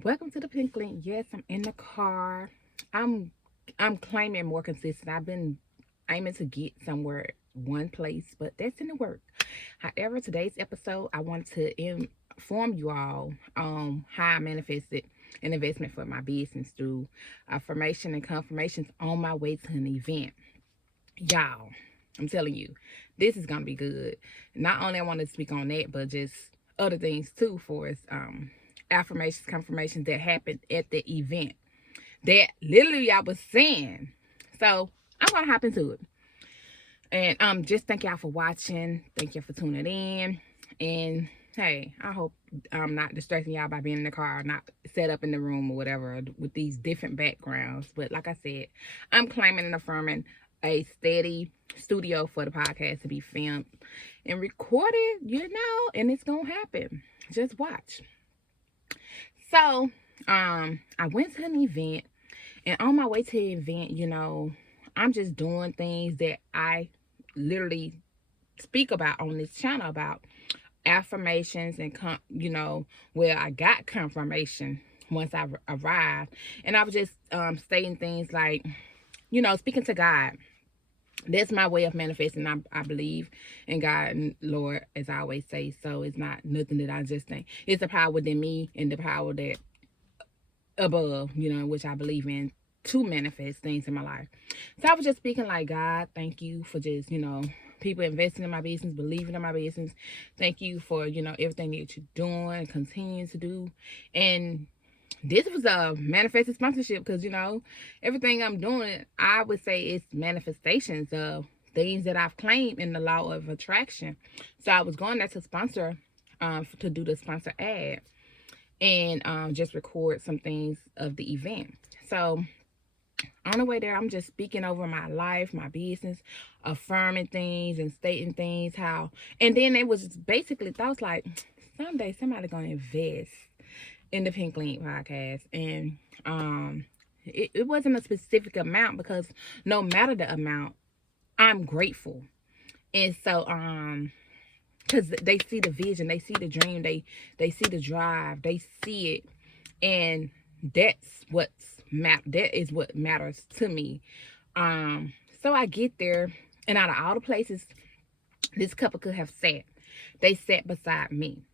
Welcome to the Pink Link. Yes, I'm in the car. I'm I'm claiming more consistent. I've been aiming to get somewhere one place, but that's in the work. However, today's episode, I wanted to inform you all on how I manifested an investment for my business through affirmation and confirmations on my way to an event. Y'all, I'm telling you, this is gonna be good. Not only I want to speak on that, but just other things too for us. Affirmations, confirmations that happened at the event that literally I was saying. So I'm gonna hop into it. And just thank y'all for watching. Thank y'all for tuning in. And hey, I hope I'm not distracting y'all by being in the car, not set up in the room or whatever with these different backgrounds. But like I said, I'm claiming and affirming a steady studio for the podcast to be filmed and recorded, and it's gonna happen. Just watch. So, I went to an event, and on my way to the event, I'm just doing things that I literally speak about on this channel about affirmations and where I got confirmation once I arrived, and I was just stating things like, speaking to God. That's my way of manifesting. I believe in God and Lord, as I always say. So it's not nothing that I just think. It's the power within me and the power that above, which I believe in to manifest things in my life. So I was just speaking like, God, thank you for just, people investing in my business, believing in my business. Thank you for, everything that you're doing and continuing to do. And this was a manifested sponsorship because, everything I'm doing, I would say it's manifestations of things that I've claimed in the law of attraction. So I was going there to sponsor, to do the sponsor ad and just record some things of the event. So on the way there, I'm just speaking over my life, my business, affirming things and stating things and then it was basically thoughts like, someday somebody gonna invest in the Pink Link podcast. And it wasn't a specific amount because no matter the amount, I'm grateful. And so because they see the vision, they see the dream, they see the drive, they see it, and that is what matters to me. So I get there, and out of all the places this couple could have sat, they sat beside me.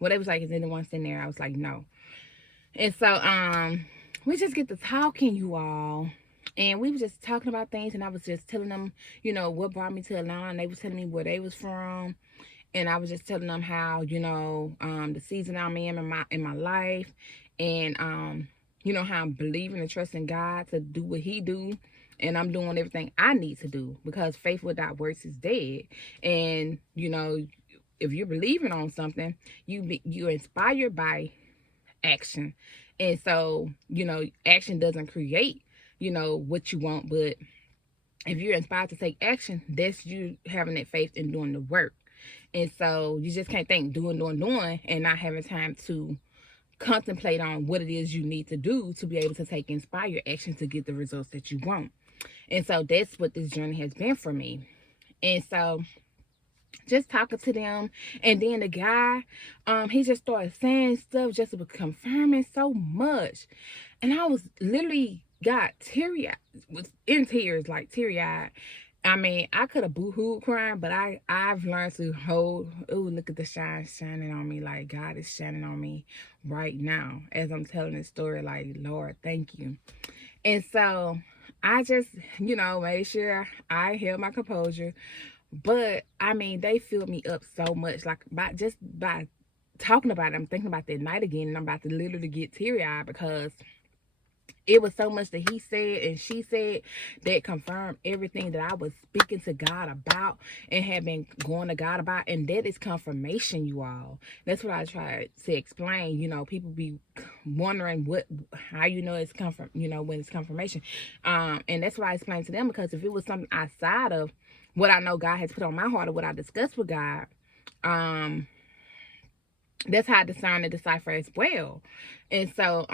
Well, they was like, is anyone sitting there? I was like, no. And so we just get to talking, you all. And we were just talking about things, and I was just telling them, what brought me to Atlanta, and they was telling me where they was from. And I was just telling them how, the season I'm in my life, and how I'm believing and trusting God to do what He do, and I'm doing everything I need to do because faith without works is dead. And if you're believing on something, you're inspired by action, and so action doesn't create what you want, but if you're inspired to take action, that's you having that faith and doing the work. And so you just can't think doing, and not having time to contemplate on what it is you need to do to be able to take inspired action to get the results that you want. And so that's what this journey has been for me. And so just talking to them, and then the guy, he just started saying stuff, just was confirming so much. And I was literally got teary-eyed, was in tears, like teary-eyed. I mean, I could have boo-hooed crying, but I've learned to hold. Ooh, look at the shine shining on me. Like God is shining on me right now as I'm telling this story. Like, Lord, thank you. And so I just, made sure I held my composure. But I mean, they filled me up so much. Like by talking about it, I'm thinking about that night again, and I'm about to literally get teary-eyed because it was so much that he said and she said that confirmed everything that I was speaking to God about and had been going to God about. And that is confirmation, you all. That's what I try to explain. People be wondering how it's when it's confirmation. And that's what I explained to them, because if it was something outside of what I know God has put on my heart or what I discussed with God, that's how I discern and decipher as well. And so,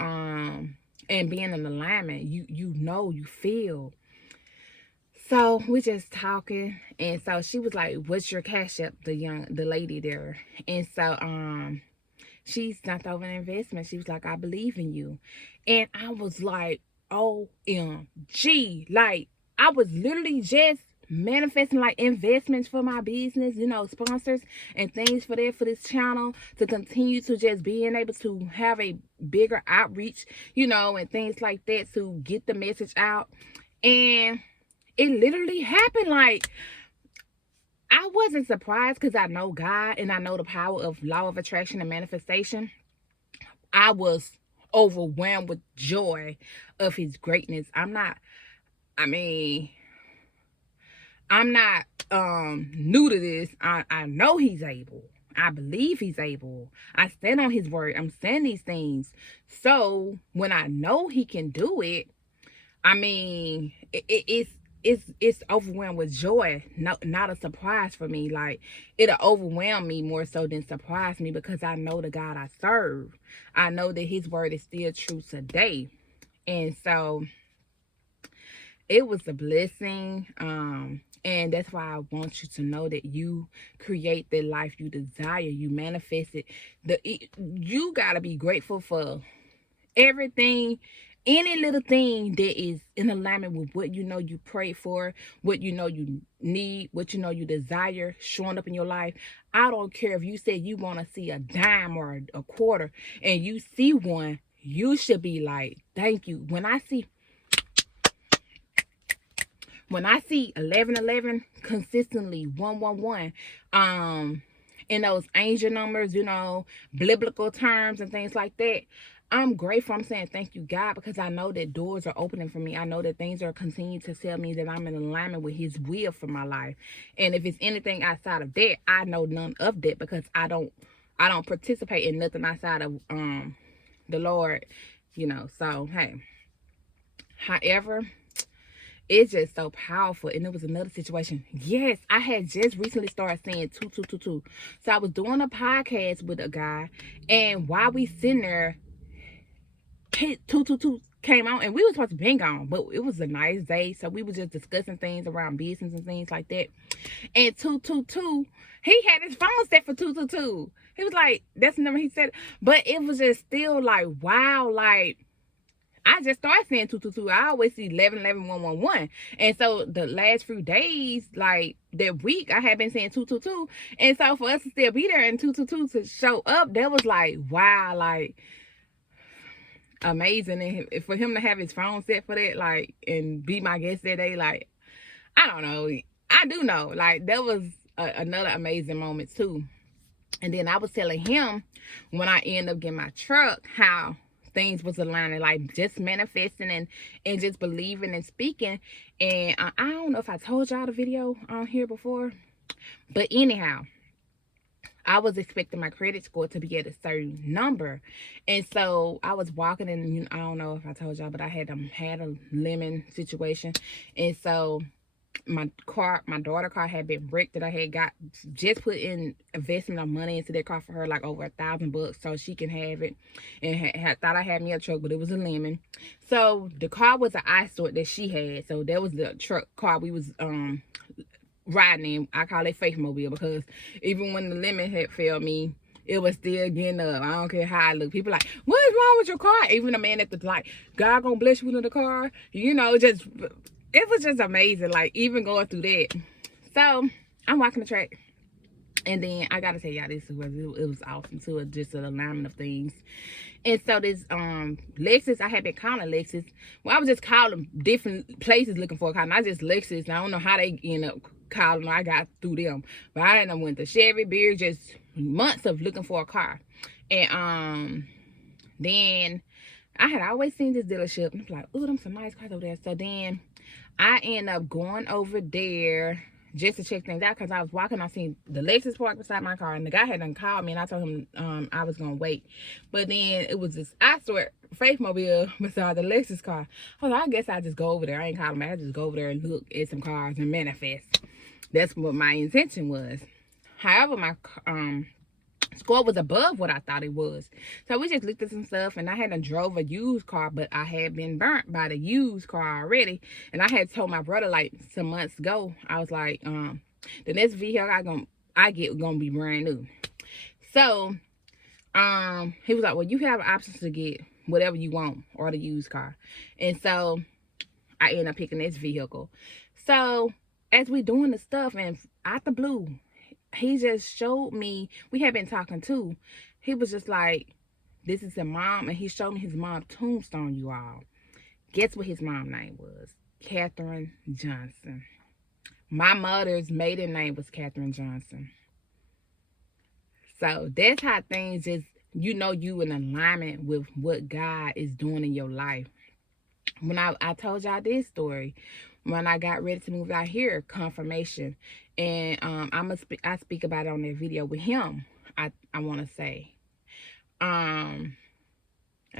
and being in alignment, you feel. So we just talking, and so she was like, "What's your cash app?" The lady there, and so She sent over an investment. She was like, I believe in you. And I was like, OMG. Like, I was literally just manifesting like investments for my business, sponsors and things for this channel, to continue to just being able to have a bigger outreach, and things like that, to get the message out. And it literally happened. Like, I wasn't surprised, because I know God and I know the power of law of attraction and manifestation. I was overwhelmed with joy of his greatness. I'm not new to this. I know he's able. I believe he's able. I stand on his word. I'm saying these things. So when I know he can do it, it's overwhelmed with joy. No, not a surprise for me. Like, it'll overwhelm me more so than surprise me, because I know the God I serve. I know that his word is still true today. And so it was a blessing. And that's why I want you to know that you create the life you desire. You manifest it. You gotta be grateful for everything, any little thing that is in alignment with what you pray for, what you need, what you desire showing up in your life. I don't care if you said you want to see a dime or a quarter and you see one, you should be like, thank you. When I see 1111 consistently, 111, in those angel numbers, biblical terms and things like that, I'm grateful. I'm saying thank you, God, because I know that doors are opening for me. I know that things are continuing to tell me that I'm in alignment with his will for my life. And if it's anything outside of that, I know none of that, because I don't participate in nothing outside of the Lord, So hey, however, it's just so powerful. And it was another situation. Yes, I had just recently started saying 2222. So I was doing a podcast with a guy, and while we sitting there, 222 came out, and we were supposed to been gone, but it was a nice day, so we were just discussing things around business and things like that. And 222, he had his phone set for 222. He was like, that's the number he said. But it was just still like, wow, like, I just started saying 222. I always see 1111 111. And so the last few days, like that week, I had been saying 222. And so for us to still be there and 222 to show up, that was like, wow, like, amazing. And for him to have his phone set for that, like, and be my guest that day, like, I don't know. I do know, like, that was another amazing moment too. And then I was telling him, when I end up getting my truck, how things was aligning, like just manifesting and just believing and speaking. And I don't know if I told y'all the video on here before, but anyhow, I was expecting my credit score to be at a certain number. And so I was walking, and I don't know if I told y'all, but I had a lemon situation. And so my daughter's car had been wrecked, that I had just put in investment of money into that car for her, like over $1,000, so she can have it. And had thought I had me a truck, but it was a lemon. So the car was an eyesore that she had. So that was the truck car we was riding in. I call it faith mobile, because even when the lemon had failed me, it was still getting up. I don't care how I look. People like, what is wrong with your car? Even the man at the, like, God gonna bless you with the car, just, it was just amazing, like, even going through that. So I'm walking the track, and then I gotta tell y'all, this was, it was awesome too, just an alignment of things. And so this Lexus, I had been calling Lexus. Well, I was just calling different places looking for a car, not just Lexus. I don't know how they end up calling. I got through them, but I ended up went to Chevy, Beard, just months of looking for a car. And then I had always seen this dealership, and I'm like, oh, them some nice cars over there. So then I end up going over there just to check things out, because I was walking, I seen the Lexus parked beside my car, and the guy had done called me, and I told him I was gonna wait. But then it was this, I swear, faith mobile beside the Lexus car. I was like, I guess I just go over there. I ain't calling him. I just go over there and look at some cars and manifest. That's what my intention was. However, my score was above what I thought it was. So we just looked at some stuff, and I hadn't drove a used car, but I had been burnt by the used car already. And I had told my brother, like, some months ago, I was like, the next vehicle I get gonna be brand new. So he was like, well, you have options to get whatever you want or the used car. And so I ended up picking this vehicle. So as we doing the stuff, and out the blue, he just showed me, we had been talking too. He was just like, this is his mom, and he showed me his mom's tombstone, you all. Guess what his mom's name was? Katherine Johnson. My mother's maiden name was Katherine Johnson. So that's how things just, you know, you in alignment with what God is doing in your life. When I told y'all this story, when I got ready to move out here, confirmation. And I speak about it on that video with him, I want to say. And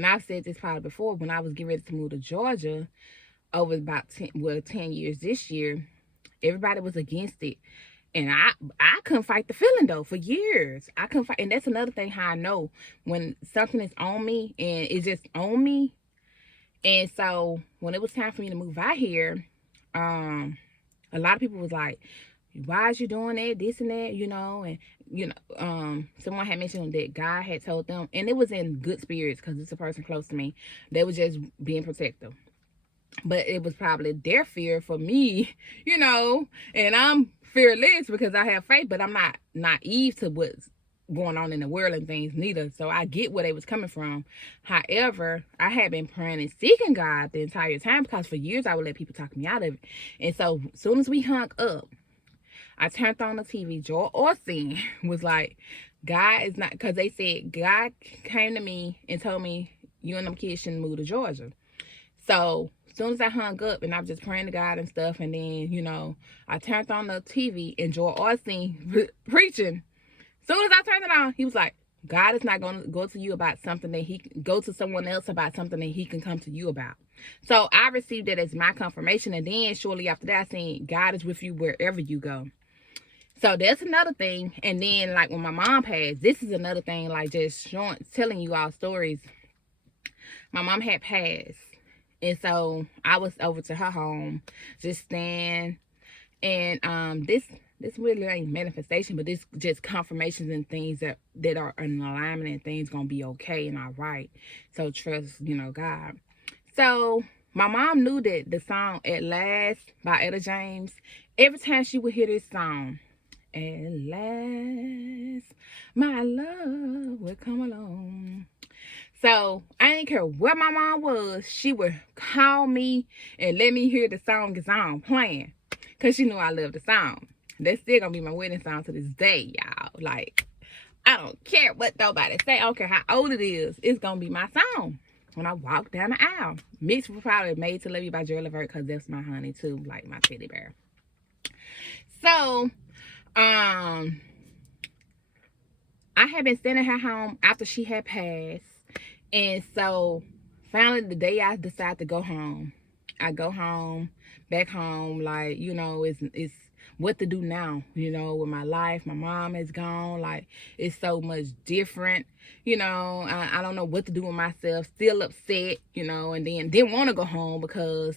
I've said this probably before, when I was getting ready to move to Georgia, over about 10 years this year, everybody was against it. And I couldn't fight the feeling, though, for years. I couldn't fight. And that's another thing how I know when something is on me and it's just on me. And so when it was time for me to move out here, a lot of people was like, why is you doing that, this and that, you know? And, you know, someone had mentioned that God had told them, and it was in good spirits because it's a person close to me. They was just being protective. But it was probably their fear for me, you know, and I'm fearless because I have faith, but I'm not naive to what's going on in the world and things neither. So I get where they was coming from. However, I had been praying and seeking God the entire time because for years I would let people talk me out of it. And so as soon as we hung up, I turned on the TV. Joel Osteen was like, God is not, because they said God came to me and told me you and them kids shouldn't move to Georgia. So as soon as I hung up and I was just praying to God and stuff, and then, you know, I turned on the TV and Joel Osteen preaching. As soon as I turned it on, he was like, God is not going to go to you about something that he can go to someone else about something that he can come to you about. So I received it as my confirmation. And then shortly after that, I seen God is with you wherever you go. So that's another thing. And then like when my mom passed, this is another thing, like just telling you all stories. My mom had passed. And so I was over to her home, just staying. And this really ain't manifestation, but this just confirmations and things that are in alignment, and things gonna be okay and all right. So trust, you know, God. So my mom knew that the song At Last by Etta James, every time she would hear this song, at last my love will come along. So I didn't care where my mom was, she would call me and let me hear the song is on playing, because she knew I loved the song. That's still gonna be my wedding song to this day, y'all. Like, I don't care what nobody say. I don't care how old it is. It's gonna be my song when I walk down the aisle. Mixed with probably Made to Love You by Jerry Levert, because that's my honey too, like my teddy bear. So, I had been staying at her home after she had passed. And so, finally, the day I decided to go home, I go home, back home, like, you know, it's what to do now, you know, with my life. My mom is gone, like, it's so much different, you know. I don't know what to do with myself, still upset, you know, and then didn't want to go home because,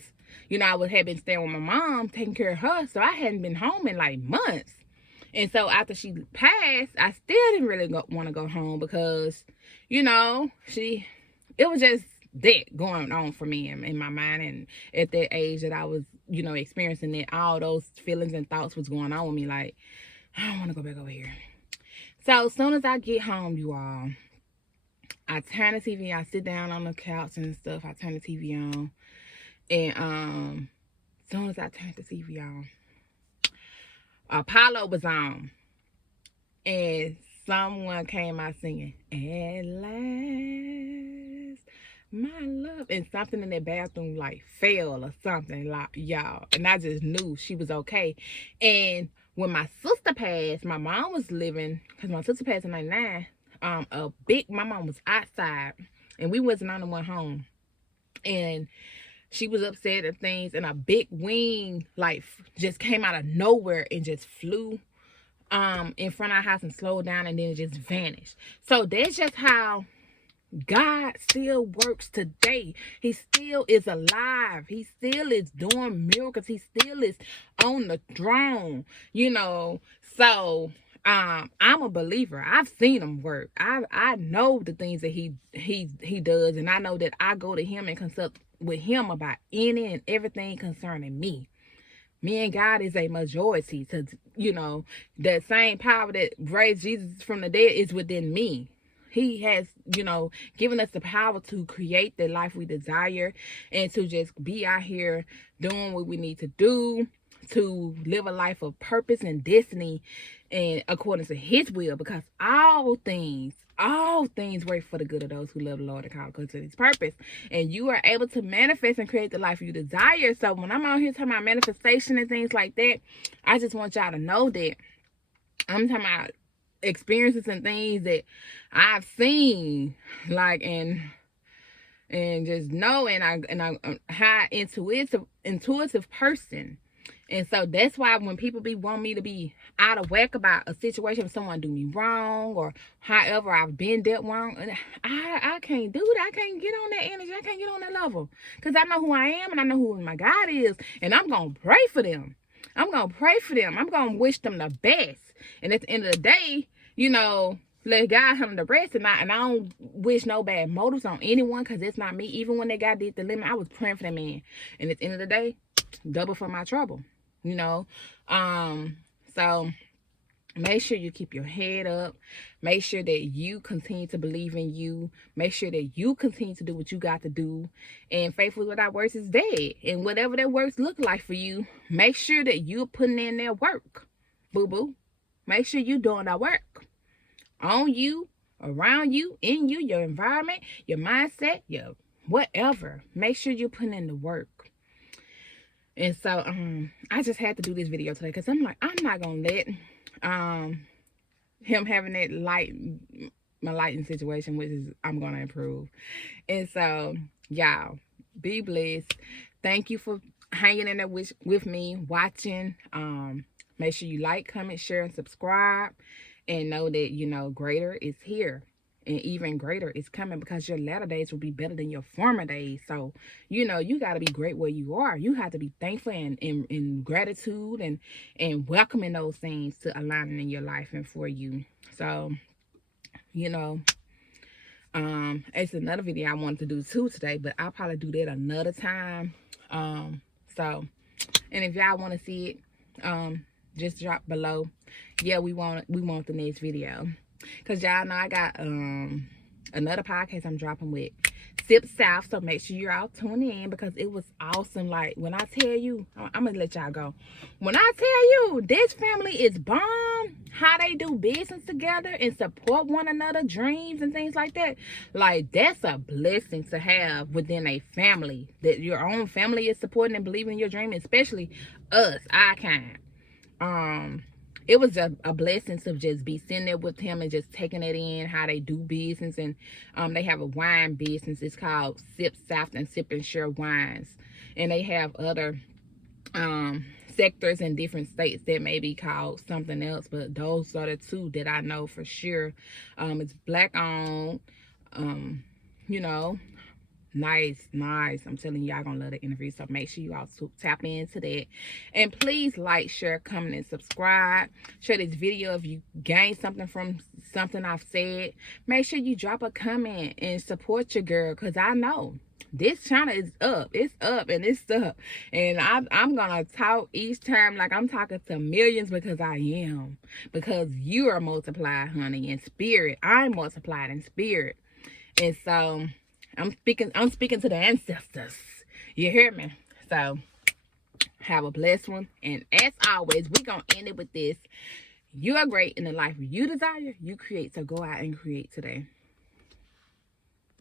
you know, had been staying with my mom, taking care of her, so I hadn't been home in, like, months. And so after she passed, I still didn't really want to go home because, you know, it was just that going on for me in my mind. And at that age that I was, you know, experiencing that, all those feelings and thoughts was going on with me. Like, I don't want to go back over here. So as soon as I get home, you all, I turn the TV on, I sit down on the couch and stuff. I turn the TV on. And as soon as I turned the TV on, Apollo was on, and someone came out singing, At Last, my love, and something in that bathroom like fell or something, like, y'all, and I just knew she was okay. And when my sister passed, my mom was living, because my sister passed in 99, my mom was outside, and we wasn't on the one home, and she was upset at things, and a big wing like just came out of nowhere and just flew in front of our house and slowed down, and then it just vanished. So that's just how God still works today. He still is alive. He still is doing miracles. He still is on the throne, you know. So I'm a believer. I've seen him work. I know the things that he does, and I know that I go to him and consult with him about any and everything concerning me. Me and God is a majority. To, you know, that same power that raised Jesus from the dead is within me. He has, you know, given us the power to create the life we desire and to just be out here doing what we need to do, to live a life of purpose and destiny and according to his will, because all things work for the good of those who love the Lord and call according to his purpose. And you are able to manifest and create the life you desire. So when I'm out here talking about manifestation and things like that, I just want y'all to know that I'm talking about experiences and things that I've seen, like, and just know, and I'm a high intuitive person. And so that's why when people want me to be out of whack about a situation, if someone do me wrong or however I've been dealt wrong, I can't do that. I can't get on that energy. I can't get on that level, because I know who I am and I know who my God is, and I'm going to pray for them. I'm going to pray for them. I'm going to wish them the best. And at the end of the day, you know, let God handle the rest. And I don't wish no bad motives on anyone, because it's not me. Even when that guy did the limit, I was praying for that man. And at the end of the day, double for my trouble, you know. So make sure you keep your head up. Make sure that you continue to believe in you. Make sure that you continue to do what you got to do. And faithful without works is dead. And whatever that works look like for you, make sure that you're putting in that work. Boo-boo. Make sure you're doing that work. On you, around you, in you, your environment, your mindset, your whatever. Make sure you're putting in the work. And so I just had to do this video today, because I'm like, I'm not gonna let him having that my lighting situation, which is I'm gonna improve. And so y'all be blessed. Thank you for hanging in there with me, watching. Make sure you like, comment, share, and subscribe, and know that, you know, greater is here. And even greater is coming, because your latter days will be better than your former days. So, you know, you got to be great where you are. You have to be thankful and in gratitude and welcoming those things to aligning in your life and for you. So, you know, it's another video I wanted to do too today, but I'll probably do that another time. So, and if y'all want to see it, just drop below. Yeah, we want the next video. Because y'all know I got another podcast I'm dropping with Sip South. So make sure you're all tuning in, because it was awesome. Like, when I tell you, I'm going to let y'all go. When I tell you, this family is bomb. How they do business together and support one another, dreams and things like that. Like, that's a blessing to have within a family. That your own family is supporting and believing in your dream, especially us, our kind. It was a blessing to just be sitting there with him and just taking it in, how they do business. And they have a wine business. It's called Sip South and Sip and Share Wines. And they have other sectors in different states that may be called something else. But those are the two that I know for sure. It's black owned, you know. Nice. I'm telling you, y'all gonna love the interview. So make sure you all tap into that. And please like, share, comment, and subscribe. Share this video if you gain something from something I've said. Make sure you drop a comment and support your girl, because I know this channel is up. It's up and it's up. And I'm gonna talk each time like I'm talking to millions, because I am. Because you are multiplied, honey, in spirit. I'm multiplied in spirit. And so I'm speaking to the ancestors. You hear me? So have a blessed one. And as always, we're going to end it with this. You are great in the life you desire, you create. So go out and create today.